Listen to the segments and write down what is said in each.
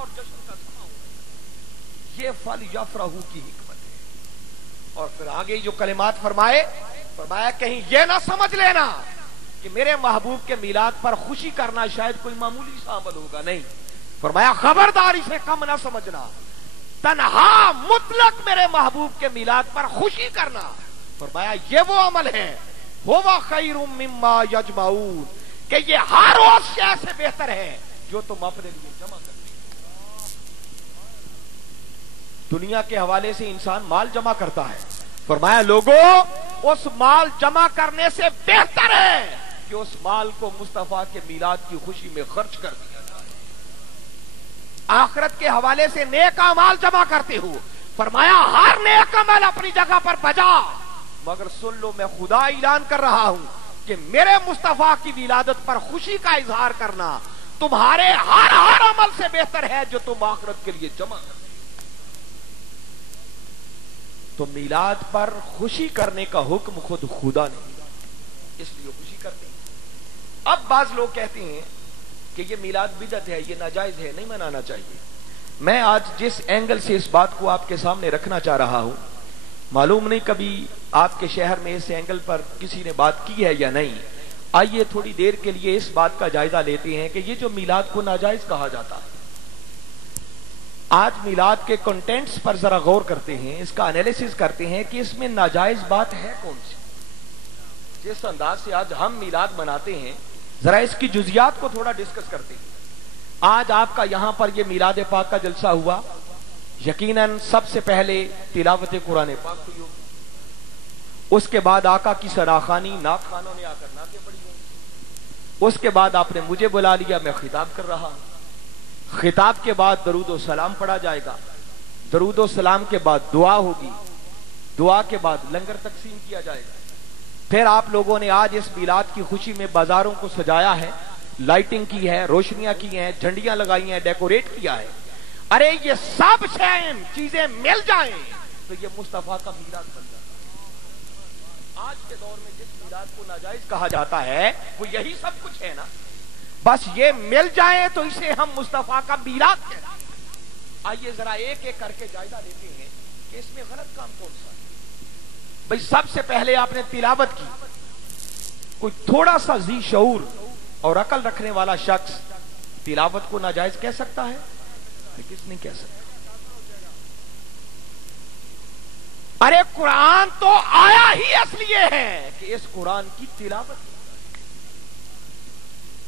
اور جشن کا سما ہو رہا ہے۔ یہ فل یفرحوا کی حکمت ہے۔ اور پھر آگے جو کلمات فرمایا کہیں یہ نہ سمجھ لینا کہ میرے محبوب کے میلاد پر خوشی کرنا شاید کوئی معمولی سا عمل ہوگا، نہیں، فرمایا خبردار اسے کم نہ سمجھنا، تنہا مطلق میرے محبوب کے میلاد پر خوشی کرنا، فرمایا یہ وہ عمل ہے ہوا خیر مما یجمعون، کہ یہ ہر اس شے سے بہتر ہے جو تم اپنے لیے جمع کرتے ہو۔ دنیا کے حوالے سے انسان مال جمع کرتا ہے، فرمایا لوگوں اس مال جمع کرنے سے بہتر ہے کہ اس مال کو مصطفیٰ کے میلاد کی خوشی میں خرچ کر دیا جائے۔ آخرت کے حوالے سے نیک اعمال جمع کرتے ہو، فرمایا ہر نیک عمل اپنی جگہ پر بجا، مگر سن لو میں خدا اعلان کر رہا ہوں کہ میرے مصطفیٰ کی ولادت پر خوشی کا اظہار کرنا تمہارے ہر عمل سے بہتر ہے جو تم آخرت کے لیے جمع کرتے ہو۔ تو میلاد پر خوشی کرنے کا حکم خود خدا نے دیا، اس لیے خوشی کرتے ہیں۔ اب بعض لوگ کہتے ہیں کہ یہ میلاد بدعت ہے، یہ ناجائز ہے، نہیں منانا چاہیے۔ میں آج جس اینگل سے اس بات کو آپ کے سامنے رکھنا چاہ رہا ہوں، معلوم نہیں کبھی آپ کے شہر میں اس اینگل پر کسی نے بات کی ہے یا نہیں، آئیے تھوڑی دیر کے لیے اس بات کا جائزہ لیتے ہیں کہ یہ جو میلاد کو ناجائز کہا جاتا ہے، آج میلاد کے کنٹینٹس پر ذرا غور کرتے ہیں، اس کا انالیسس کرتے ہیں کہ اس میں ناجائز بات ہے کون سی۔ جس انداز سے آج ہم میلاد مناتے ہیں، ذرا اس کی جزیات کو تھوڑا ڈسکس کرتے ہیں۔ آج آپ کا یہاں پر یہ میلاد پاک کا جلسہ ہوا، یقیناً سب سے پہلے تلاوت قرآن پاک ہوئی ہوگی، اس کے بعد آقا کی ثناخوانی، نعت خوانوں نے آ کر نعتیں پڑھی ہوں، اس کے بعد آپ نے مجھے بلا لیا، میں خطاب کر رہا ہوں، خطاب کے بعد درود و سلام پڑھا جائے گا، درود و سلام کے بعد دعا ہوگی، دعا کے بعد لنگر تقسیم کیا جائے گا۔ پھر آپ لوگوں نے آج اس میلاد کی خوشی میں بازاروں کو سجایا ہے، لائٹنگ کی ہے، روشنیاں کی ہیں، جھنڈیاں لگائی ہیں، ڈیکوریٹ کیا ہے۔ ارے یہ سب چیزیں مل جائیں تو یہ مصطفیٰ کا میلاد بن جاتا ہے۔ آج کے دور میں جس میلاد کو ناجائز کہا جاتا ہے وہ یہی سب کچھ ہے نا، بس یہ مل جائے تو اسے ہم مصطفیٰ کا میلاد کہتے ہیں۔ آئیے ذرا ایک ایک کر کے جائزہ لیتے ہیں کہ اس میں غلط کام کون سا ہے۔ بھئی سب سے پہلے آپ نے تلاوت کی، کوئی تھوڑا سا ذی شعور اور عقل رکھنے والا شخص تلاوت کو ناجائز کہہ سکتا ہے؟ کس نہیں کہہ سکتا؟ ارے قرآن تو آیا ہی اس لیے ہے کہ اس قرآن کی تلاوت کی،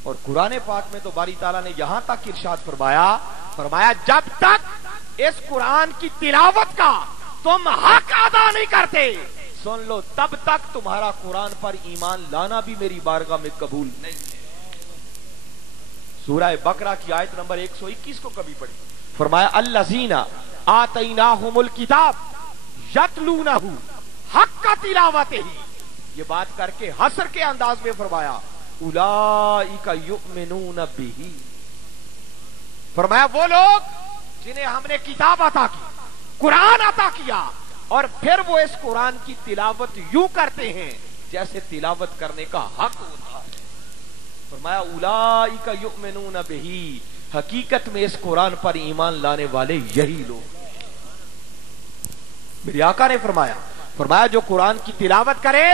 اور قرآن پاک میں تو باری تعالیٰ نے یہاں تک ارشاد فرمایا جب تک اس قرآن کی تلاوت کا تم حق ادا نہیں کرتے، سن لو تب تک تمہارا قرآن پر ایمان لانا بھی میری بارگاہ میں قبول نہیں ہے۔ سورہ بقرہ کی آیت نمبر 121 کو کبھی پڑھی، فرمایا الذین آتیناہم الکتاب یتلونہ حق تلاوتہ، یہ بات کر کے حصر کے انداز میں فرمایا اولئک یؤمنون بہ، فرمایا وہ لوگ جنہیں ہم نے کتاب عطا کی، قرآن عطا کیا، اور پھر وہ اس قرآن کی تلاوت یوں کرتے ہیں جیسے تلاوت کرنے کا حق ہوتا ہے۔ فرمایا اولئک یؤمنون بہ، حقیقت میں اس قرآن پر ایمان لانے والے یہی لوگ ہیں۔ میرے آقا نے فرمایا جو قرآن کی تلاوت کرے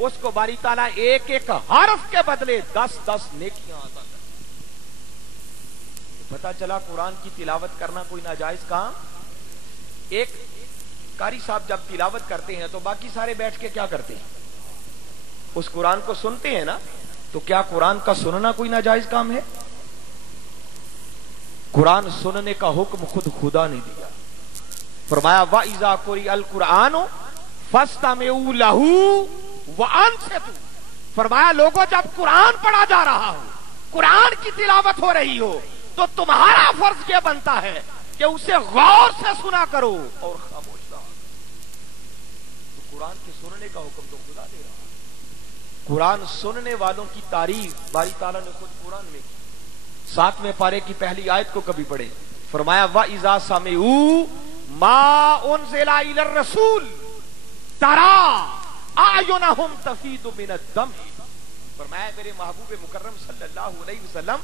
اس کو باری تعالیٰ ایک ایک حرف کے بدلے 10 نیکیاں عطا کرے۔ پتہ چلا قرآن کی تلاوت کرنا کوئی ناجائز کام؟ ایک قاری صاحب جب تلاوت کرتے ہیں تو باقی سارے بیٹھ کے کیا کرتے ہیں؟ اس قرآن کو سنتے ہیں نا، تو کیا قرآن کا سننا کوئی ناجائز کام ہے؟ قرآن سننے کا حکم خود خدا نے دیا، فرمایا وَإِذَا قُرِئَ الْقُرْآنُ فَاسْتَمِعُوا لَهُ وَأَنصِتُوا، فرمایا لوگوں جب قرآن پڑھا جا رہا ہو، قرآن کی تلاوت ہو رہی ہو، تو تمہارا فرض یہ بنتا ہے کہ اسے غور سے سنا کرو اور خاموش رہو۔ تو قرآن کے سننے کا حکم تو خدا دے رہا ہے۔ قرآن سننے والوں کی تعریف باری تعالیٰ نے خود قرآن میں کی۔ 7ویں پارے کی پہلی آیت کو کبھی پڑھے، فرمایا وَإِذَا سَمِعُوا مَا أُنزِلَ إِلَى الرَّسُولِ تَرَىٰ أَعْيُنَهُمْ تَفِيضُ مِنَ الدَّمْعِ، فرمایا میرے محبوب مکرم صلی اللہ علیہ وسلم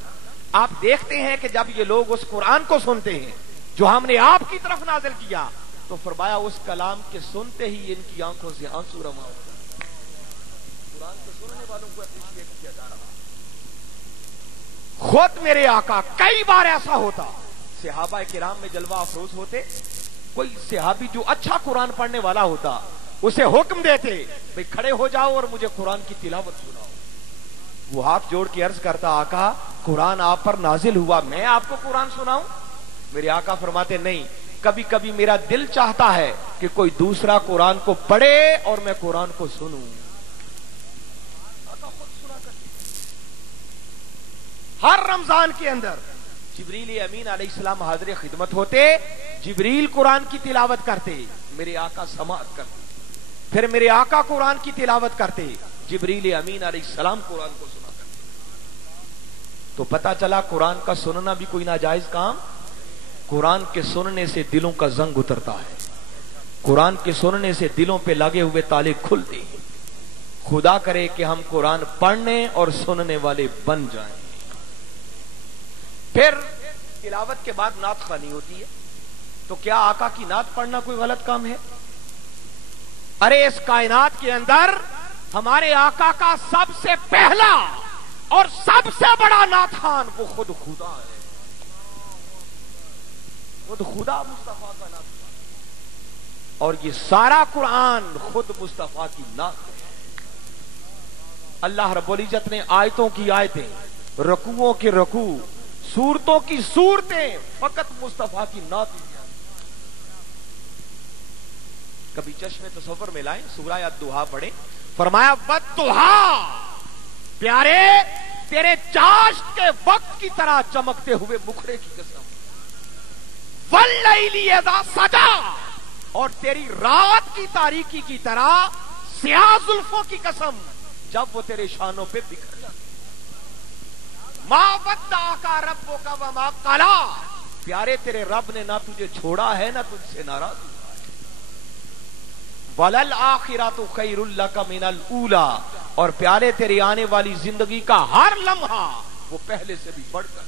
آپ دیکھتے ہیں کہ جب یہ لوگ اس قرآن کو سنتے ہیں جو ہم نے آپ کی طرف نازل کیا تو فرمایا اس کلام کے سنتے ہی ان کی آنکھوں سے آنسو رواں ہوتا ہے۔ قرآن کے سننے والوں کو اپریشیٹ کیا جا رہا ہے۔ خود میرے آقا کئی بار ایسا ہوتا صحابہ کرام میں جلوہ افروز ہوتے، کوئی صحابی جو اچھا قرآن پڑھنے والا ہوتا اسے حکم دیتے بھئی کھڑے ہو جاؤ اور مجھے قرآن کی تلاوت سناؤ۔ وہ ہاتھ جوڑ کے عرض کرتا آقا قرآن آپ پر نازل ہوا، میں آپ کو قرآن سناؤں؟ میرے آقا فرماتے نہیں، کبھی کبھی میرا دل چاہتا ہے کہ کوئی دوسرا قرآن کو پڑھے اور میں قرآن کو سنوں۔ آقا خود سنا کرتے۔ ہر رمضان کے اندر جبریل امین علیہ السلام حاضر خدمت ہوتے، جبریل قرآن کی تلاوت کرتے، میرے آقا سماعت کرتے، پھر میرے آقا قرآن کی تلاوت کرتے، جبریل امین علیہ السلام قرآن کو سنا کرتے۔ تو پتا چلا قرآن کا سننا بھی کوئی ناجائز کام؟ قرآن کے سننے سے دلوں کا زنگ اترتا ہے، قرآن کے سننے سے دلوں پہ لگے ہوئے تالے کھلتے ہیں۔ خدا کرے کہ ہم قرآن پڑھنے اور سننے والے بن جائیں۔ پھر تلاوت کے بعد نعت خوانی ہوتی ہے، تو کیا آقا کی نعت پڑھنا کوئی غلط کام ہے؟ ارے اس کائنات کے اندر ہمارے آقا کا سب سے پہلا اور سب سے بڑا نعت خوان وہ خود خدا ہے، خود خدا مصطفیٰ کا نعت خوان، اور یہ سارا قرآن خود مصطفیٰ کی نعت ہے۔ اللہ رب العزت نے آیتوں کی آیتیں، رکوعوں کے رکوع، سورتوں کی سورتیں فقط مصطفیٰ کی نعت ہی۔ کبھی چشم تصور میں لائیں، سورہ الضحیٰ پڑھیں، فرمایا والضحیٰ، پیارے تیرے چاشت کے وقت کی طرح چمکتے ہوئے مکھڑے کی قسم، واللیل اذا سجا، اور تیری رات کی تاریکی کی طرح سیاہ زلفوں کی قسم جب وہ تیرے شانوں پہ بکھر جاتی۔ ما ودعک ربک وما قلی، پیارے تیرے رب نے نہ تجھے چھوڑا ہے نہ تجھ سے ناراض ہوا ہے۔ وَلَلْآخِرَةُ خَيْرٌ لَكَ مِنَ الْأُولَى، اور پیارے تیری آنے والی زندگی کا ہر لمحہ وہ پہلے سے بھی بڑھ کر۔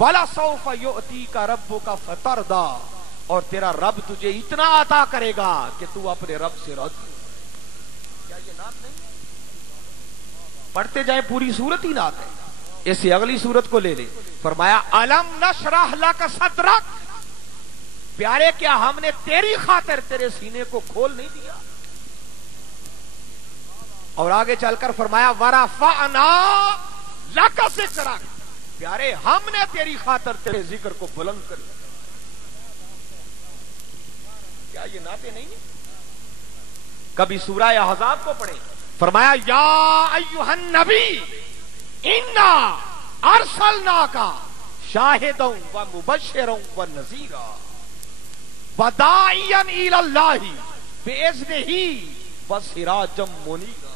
وَلَسَوْفَ يُؤْتِيكَ رَبُّكَ فَتَرْضَىٰ، اور تیرا رب تجھے اتنا عطا کرے گا کہ تو اپنے رب سے راضی ہو۔ کیا یہ نعت نہیں ہے؟ پڑھتے جائیں، پوری سورت ہی نعت ہے۔ اس سے اگلی سورت کو لے لیں، فرمایا أَلَمْ نَشْرَحْ لَكَ صَدْرَكَ، پیارے کیا ہم نے تیری خاطر تیرے سینے کو کھول نہیں دیا؟ اور آگے چل کر فرمایا وَرَفَعْنَا لَكَ ذِكْرَكَ، پیارے ہم نے تیری خاطر تیرے ذکر کو بلند کر دیا۔ کیا یہ نعتیں نہیں ہیں؟ کبھی سورہ احزاب کو پڑھیں، فرمایا یا ایھا النبی انا ارسلناک شاہدا ومبشرا ونذیرا وداعیا الی اللہ باذنہ وسراجا منیرا۔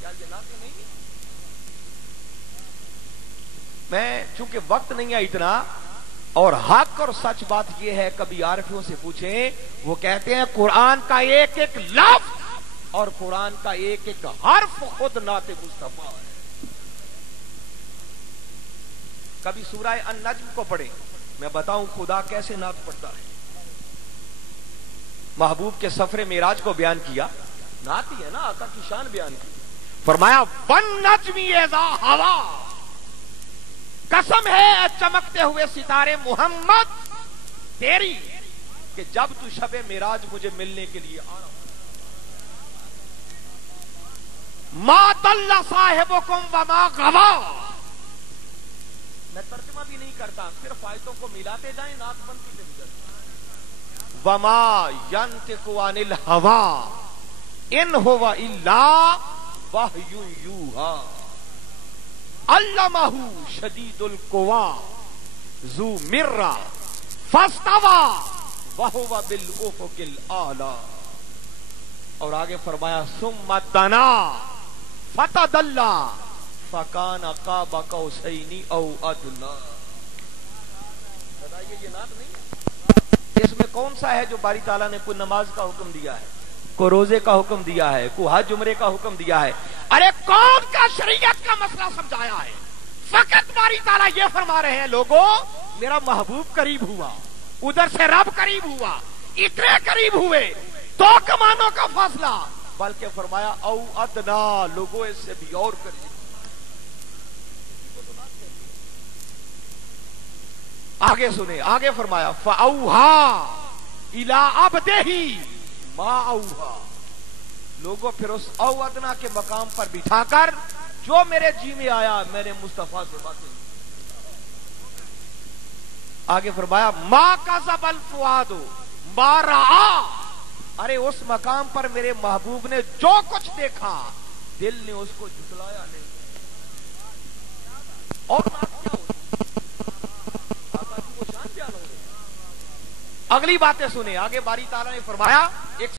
کیا یہ نعتیں نہیں ہیں؟ میں چونکہ وقت نہیں ہے اتنا، اور حق اور سچ بات یہ ہے، کبھی عارفوں سے پوچھیں، وہ کہتے ہیں قرآن کا ایک ایک لفظ اور قرآن کا ایک ایک حرف خود نعت مصطفیٰ ہے۔ کبھی سورہ النجم کو پڑھیں، میں بتاؤں خدا کیسے نعت پڑھتا ہے۔ محبوب کے سفر معراج کو بیان کیا، نعت ہی ہے نا، آقا کی شان بیان کی۔ فرمایا والنجم اذا ہوا، قسم ہے چمکتے ہوئے ستارے محمد تیری کہ جب تو شب معراج مجھے ملنے کے لیے آ رہا، ما ضل صاحبکم وما غوا، میں ترجمہ بھی نہیں کرتا، صرف آیتوں کو ملاتے جائیں، نعت بنتی چلی جائے۔ وما ينطق عن الهوى ان هو الا وحی یوحی علمہ شدید القوی ذو مرہ فاستوى وهو بالافق الاعلی، اور آگے فرمایا ثم دنا فتدلی فکان قاب قوسین او ادنی۔ بتائیے یہ نعت نہیں ہے؟ اس میں کون سا ہے جو باری تعالیٰ نے کوئی نماز کا حکم دیا ہے، کوئی روزے کا حکم دیا ہے، کوئی حج عمرے کا حکم دیا ہے؟ ارے کون کا شریعت کا مسئلہ سمجھایا ہے؟ فقط باری تعالیٰ یہ فرما رہے ہیں لوگوں میرا محبوب قریب ہوا, ادھر سے رب قریب ہوا, اتنے قریب ہوئے 2 کمانوں کا فاصلہ, بلکہ فرمایا او ادنا لوگوں اس سے بھی اور قریب. آگے سنیں, آگے فرمایا فَأَوْحَا إِلَىٰ عَبْدِهِ مَا أَوْحَا. لوگوں پھر اس او ادنا کے مقام پر بٹھا کر جو میرے جی میں آیا میں نے مصطفیٰ سے باتیں. آگے فرمایا ما کذب الفؤاد ما رأى. ارے اس مقام پر میرے محبوب نے جو کچھ دیکھا دل نے اس کو جھٹلایا نہیں. اور اگلی باتیں سنیں, آگے باری تعالیٰ نے فرمایا ایک